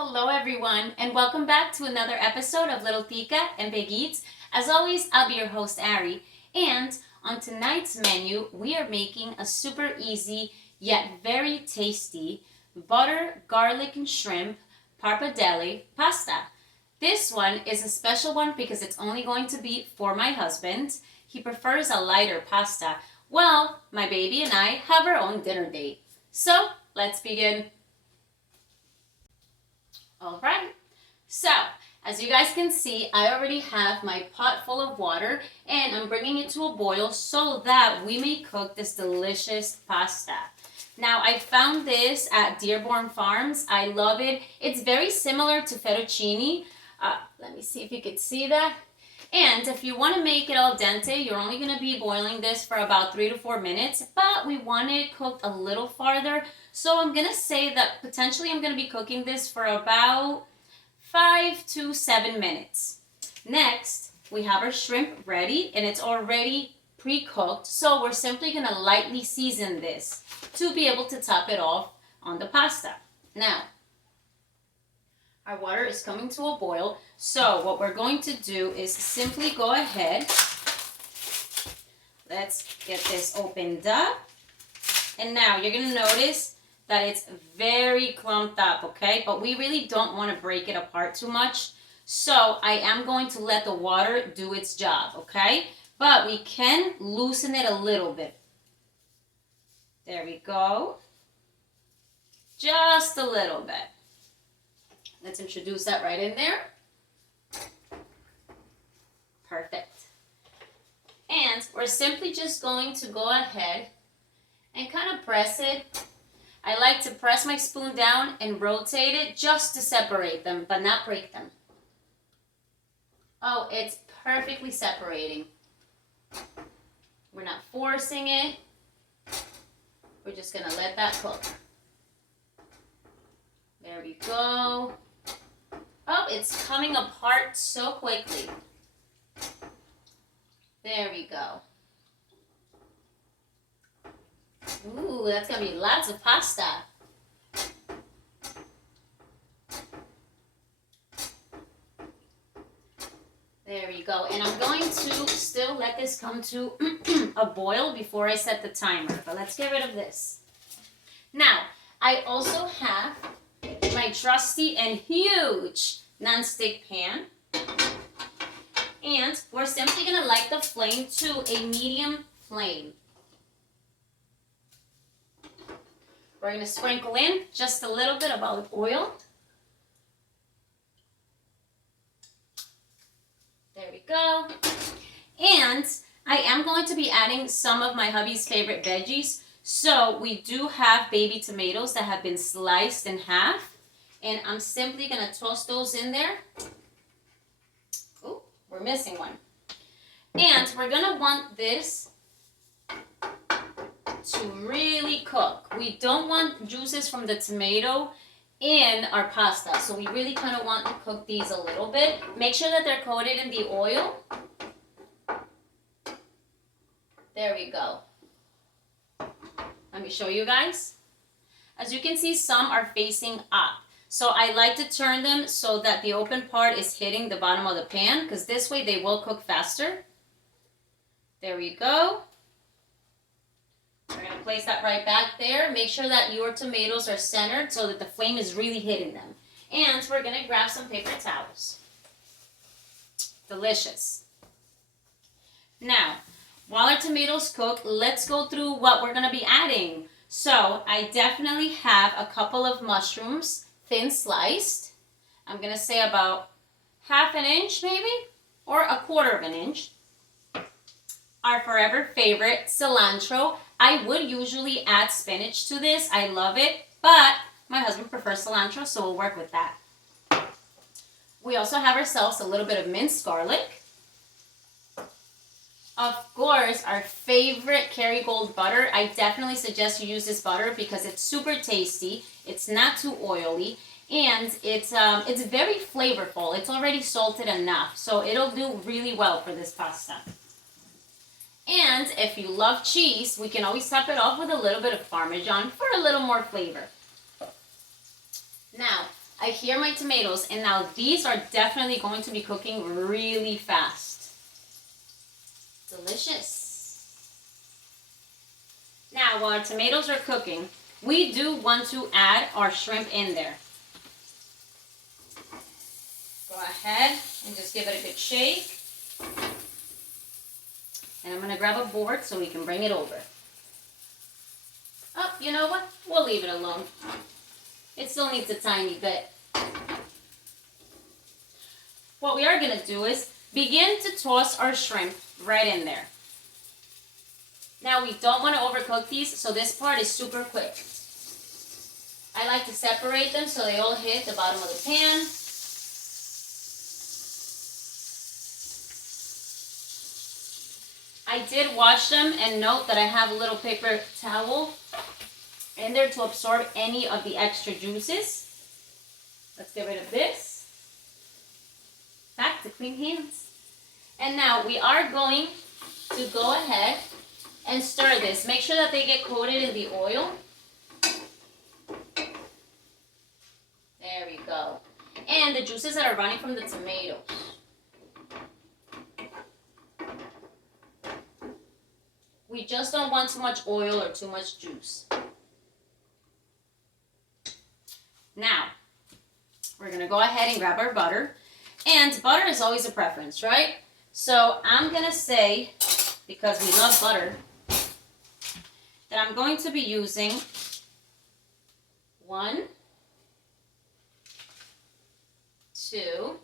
Hello everyone, and welcome back to another episode of Little Tica and Veggies. As always, I'll be your host, Ari, and on tonight's menu, we are making a super easy yet very tasty butter, garlic, and shrimp Pappardelle pasta. This one is a special one because it's only going to be for my husband. He prefers a lighter pasta. Well, my baby and I have our own dinner date. So, let's begin. Alright, so as you guys can see, I already have my pot full of water and I'm bringing it to a boil so that we may cook this delicious pasta. Now, I found this at Dearborn Farms. I love it. It's very similar to fettuccine. Let me see if you could see that. And if you want to make it al dente, you're only going to be boiling this for about 3 to 4 minutes, but we want it cooked a little farther. So I'm going to say that potentially I'm going to be cooking this for about 5 to 7 minutes. Next, we have our shrimp ready and it's already pre-cooked. So we're simply going to lightly season this to be able to top it off on the pasta. Now, our water is coming to a boil, so what we're going to do is simply go ahead. Let's get this opened up. And now you're going to notice that it's very clumped up, okay? But we really don't want to break it apart too much. So I am going to let the water do its job, okay? But we can loosen it a little bit. There we go. Just a little bit. Let's introduce that right in there. Perfect. And we're simply just going to go ahead and kind of press it. I like to press my spoon down and rotate it just to separate them, but not break them. Oh, it's perfectly separating. We're not forcing it. We're just going to let that cook. There we go. Oh, it's coming apart so quickly. There we go. Ooh, that's going to be lots of pasta. There we go. And I'm going to still let this come to a boil before I set the timer. But let's get rid of this. Now, I also have my trusty and huge non-stick pan. And we're simply going to light the flame to a medium flame. We're going to sprinkle in just a little bit of olive oil. There we go. And I am going to be adding some of my hubby's favorite veggies. So we do have baby tomatoes that have been sliced in half. And I'm simply going to toss those in there. Oh, we're missing one. And we're going to want this to really cook. We don't want juices from the tomato in our pasta. So we really kind of want to cook these a little bit. Make sure that they're coated in the oil. There we go. Let me show you guys. As you can see, some are facing up. So I like to turn them so that the open part is hitting the bottom of the pan, because this way they will cook faster. There we go. We're going to place that right back there. Make sure that your tomatoes are centered so that the flame is really hitting them. And we're going to grab some paper towels. Delicious. Now, while our tomatoes cook, let's go through what we're going to be adding. So I definitely have a couple of mushrooms, thin sliced. I'm going to say about 1/2 inch maybe, or 1/4 inch. Our forever favorite, cilantro. I would usually add spinach to this. I love it, but my husband prefers cilantro, so we'll work with that. We also have ourselves a little bit of minced garlic. Of course, our favorite Kerrygold butter. I definitely suggest you use this butter because it's super tasty. It's not too oily, and it's very flavorful. It's already salted enough, so it'll do really well for this pasta. And if you love cheese, we can always top it off with a little bit of Parmesan for a little more flavor. Now, I hear my tomatoes, and now these are definitely going to be cooking really fast. Delicious. Now, while our tomatoes are cooking, we do want to add our shrimp in there. Go ahead and just give it a good shake. And I'm going to grab a board so we can bring it over. Oh, you know what? We'll leave it alone. It still needs a tiny bit. What we are going to do is begin to toss our shrimp right in there. Now, we don't want to overcook these, so this part is super quick. I like to separate them so they all hit the bottom of the pan. I did wash them, and note that I have a little paper towel in there to absorb any of the extra juices. Let's get rid of this. Back to clean hands. And now we are going to go ahead and stir this. Make sure that they get coated in the oil. There we go. And the juices that are running from the tomatoes. We just don't want too much oil or too much juice. Now, we're going to go ahead and grab our butter. And butter is always a preference, right? So I'm going to say, because we love butter, that I'm going to be using 1, 2,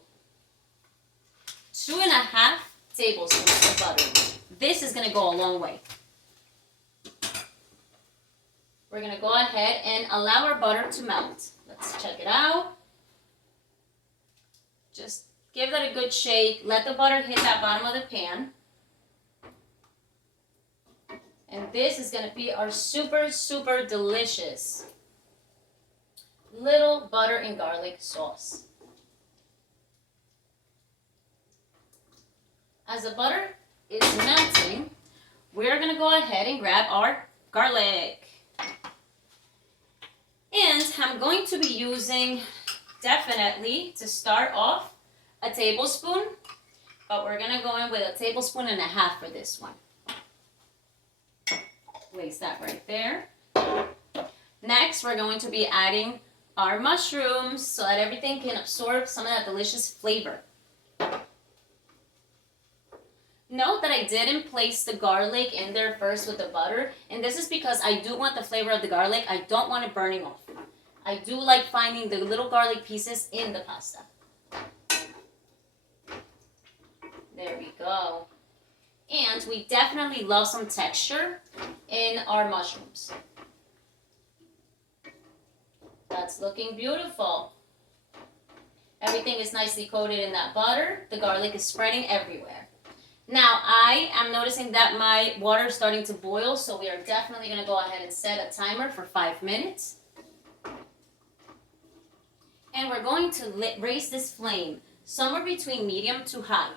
2.5 tablespoons of butter. This is going to go a long way. We're going to go ahead and allow our butter to melt. Let's check it out. Just give that a good shake. Let the butter hit that bottom of the pan. And this is going to be our super, super delicious little butter and garlic sauce. As the butter is melting, we're going to go ahead and grab our garlic. And I'm going to be using, definitely, to start off, a tablespoon. But we're going to go in with 1.5 tablespoons for this one. Place that right there. Next, we're going to be adding our mushrooms so that everything can absorb some of that delicious flavor. Note that I didn't place the garlic in there first with the butter, and this is because I do want the flavor of the garlic. I don't want it burning off. I do like finding the little garlic pieces in the pasta. There we go. And we definitely love some texture in our mushrooms. That's looking beautiful. Everything is nicely coated in that butter. The garlic is spreading everywhere. Now, I am noticing that my water is starting to boil, so we are definitely going to go ahead and set a timer for 5 minutes. And we're going to raise this flame somewhere between medium to high.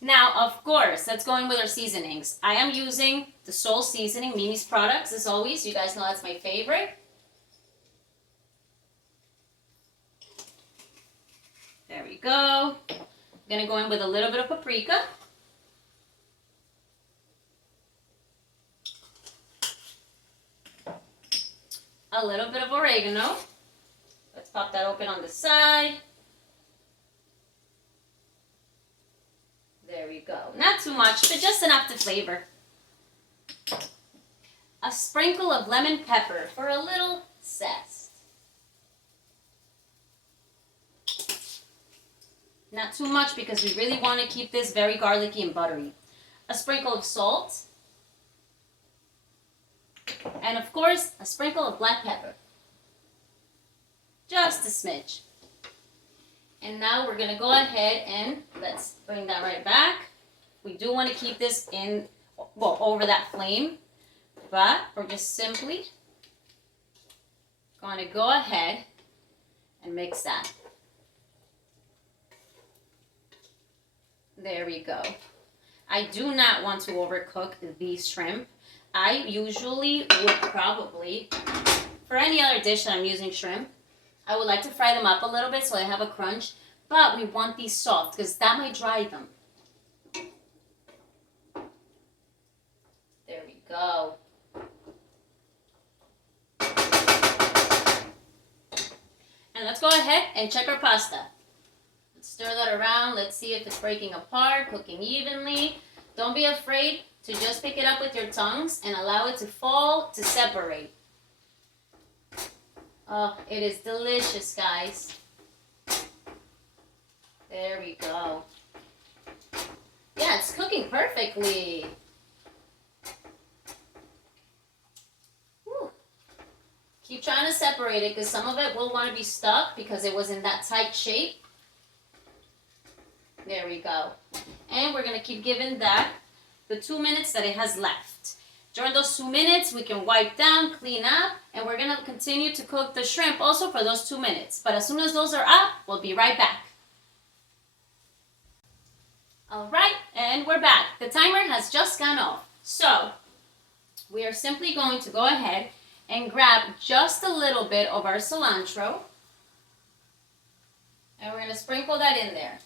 Now, of course, let's go in with our seasonings. I am using the Soul Seasoning, Mimi's products, as always. You guys know that's my favorite. There we go. I'm going to go in with a little bit of paprika. A little bit of oregano. Let's pop that open on the side. There we go. Not too much, but just enough to flavor. A sprinkle of lemon pepper for a little zest. Not too much because we really want to keep this very garlicky and buttery. A sprinkle of salt. And of course, a sprinkle of black pepper. Just a smidge. And now we're going to go ahead and let's bring that right back. We do want to keep this in, well, over that flame. But we're just simply going to go ahead and mix that. There we go. I do not want to overcook these shrimp. I usually would probably, for any other dish that I'm using shrimp, I would like to fry them up a little bit so they have a crunch, but we want these soft because that might dry them. There we go. And let's go ahead and check our pasta. Let's stir that around. Let's see if it's breaking apart, cooking evenly. Don't be afraid to just pick it up with your tongues and allow it to fall, to separate. Oh, it is delicious, guys. There we go. Yeah, it's cooking perfectly. Whew. Keep trying to separate it because some of it will want to be stuck because it was in that tight shape. There we go. And we're going to keep giving that the 2 minutes that it has left. During those 2 minutes, we can wipe down, clean up, and we're going to continue to cook the shrimp also for those 2 minutes. But as soon as those are up, we'll be right back. All right, and we're back. The timer has just gone off. So we are simply going to go ahead and grab just a little bit of our cilantro. And we're going to sprinkle that in there.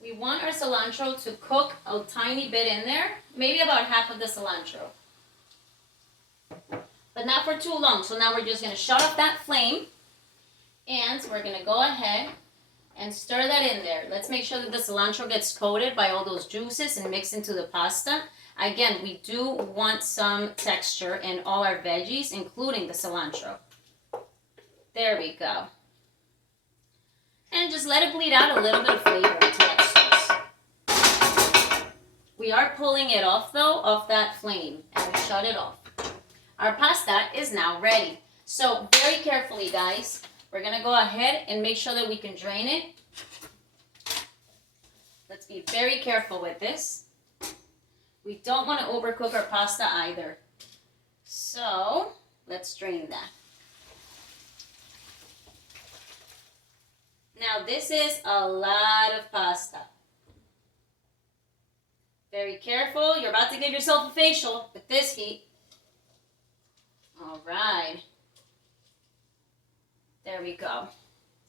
We want our cilantro to cook a tiny bit in there, maybe about half of the cilantro. But not for too long. So now we're just going to shut off that flame. And we're going to go ahead and stir that in there. Let's make sure that the cilantro gets coated by all those juices and mixed into the pasta. Again, we do want some texture in all our veggies, including the cilantro. There we go. And just let it bleed out a little bit of flavor into that sauce. We are pulling it off though, off that flame, and we shut it off. Our pasta is now ready. So very carefully, guys, we're gonna go ahead and make sure that we can drain it. Let's be very careful with this. We don't want to overcook our pasta either. So let's drain that. Now this is a lot of pasta. Very careful. You're about to give yourself a facial with this heat. All right. There we go.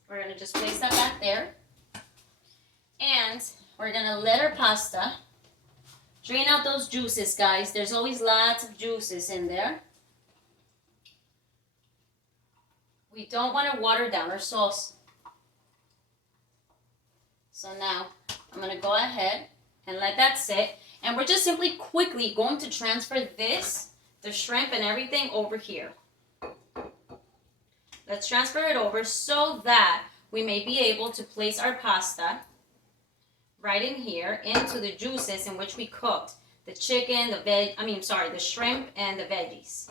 We're going to just place that back there. And we're going to let our pasta drain out those juices, guys. There's always lots of juices in there. We don't want to water down our sauce. So now I'm going to go ahead and let that sit. And we're just simply quickly going to transfer this, the shrimp and everything, over here. Let's transfer it over so that we may be able to place our pasta right in here into the juices in which we cooked the chicken, the shrimp and the veggies.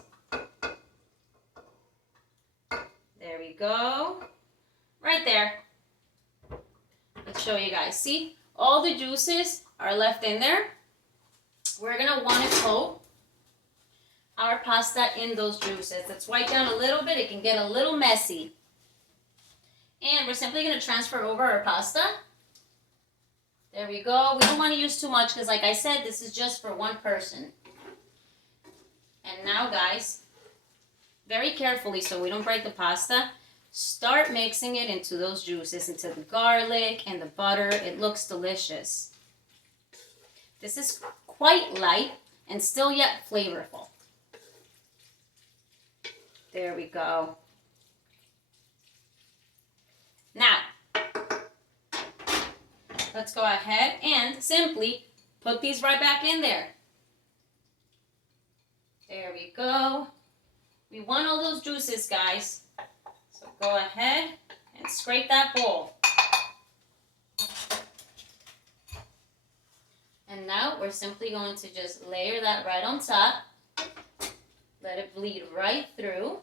There we go. Right there. Let's show you guys. See, all the juices are left in there. We're going to want to coat our pasta in those juices. Let's wipe down a little bit. It can get a little messy. And we're simply going to transfer over our pasta. There we go. We don't want to use too much because, like I said, this is just for one person. And now, guys, very carefully so we don't break the pasta, start mixing it into those juices, into the garlic and the butter. It looks delicious. This is quite light and still yet flavorful. There we go. Now, let's go ahead and simply put these right back in there. There we go. We want all those juices, guys. So go ahead and scrape that bowl. And now we're simply going to just layer that right on top. Let it bleed right through.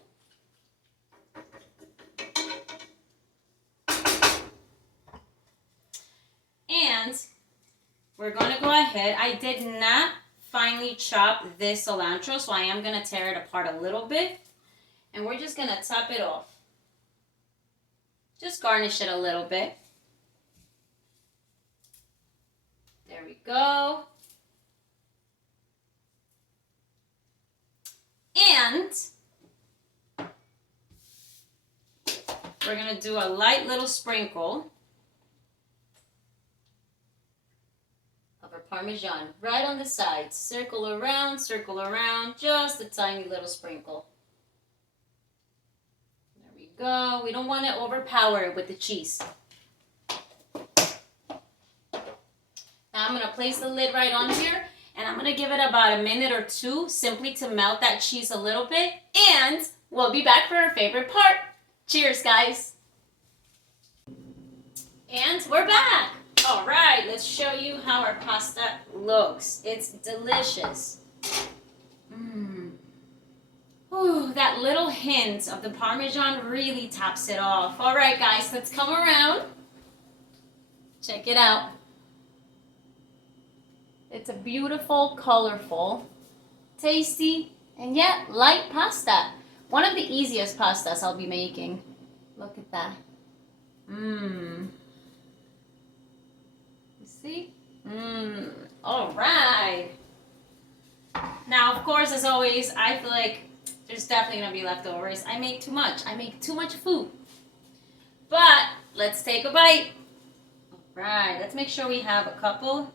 And we're going to go ahead. I did not finely chop this cilantro, so I am going to tear it apart a little bit. And we're just going to top it off. Just garnish it a little bit. There we go. we're going to do a light little sprinkle of our Parmesan right on the sides. Circle around, just a tiny little sprinkle. There we go. We don't want to overpower it with the cheese. Now I'm going to place the lid right on here, and I'm going to give it about a minute or two simply to melt that cheese a little bit, and we'll be back for our favorite part. Cheers, guys. And we're back. All right, let's show you how our pasta looks. It's delicious. Ooh, that little hint of the Parmesan really tops it off. All right, guys, let's come around. Check it out. It's a beautiful, colorful, tasty, and yet light pasta. One of the easiest pastas I'll be making. Look at that. You see? All right. Now, of course, as always, I feel like there's definitely going to be leftovers. I make too much. I make too much food. But let's take a bite. All right. Let's make sure we have a couple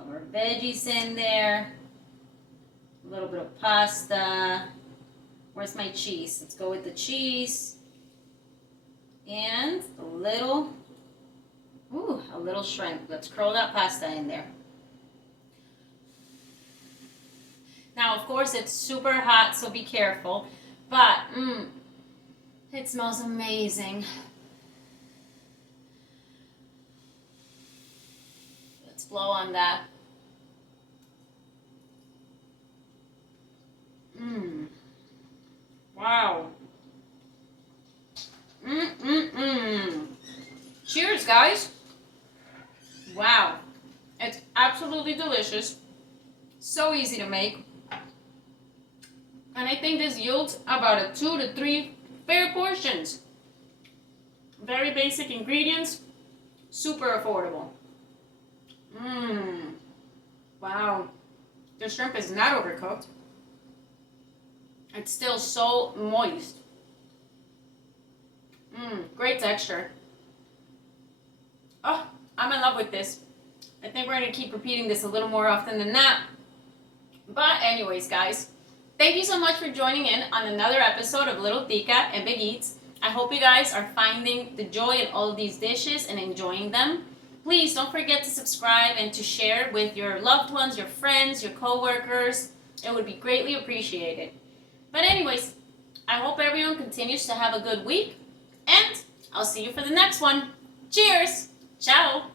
of our veggies in there. A little bit of pasta. Where's my cheese? Let's go with the cheese. And a little shrimp. Let's curl that pasta in there. Now, of course, it's super hot, so be careful. But, it smells amazing. Let's blow on that. Wow. Cheers, guys. Wow. It's absolutely delicious. So easy to make. And I think this yields about a 2 to 3 fair portions. Very basic ingredients. Super affordable. Wow. The shrimp is not overcooked. It's still so moist. Great texture. Oh, I'm in love with this. I think we're going to keep repeating this a little more often than that. But anyways, guys, thank you so much for joining in on another episode of Little Tica and Big Eats. I hope you guys are finding the joy in all of these dishes and enjoying them. Please don't forget to subscribe and to share with your loved ones, your friends, your co-workers. It would be greatly appreciated. But anyways, I hope everyone continues to have a good week, and I'll see you for the next one. Cheers! Ciao!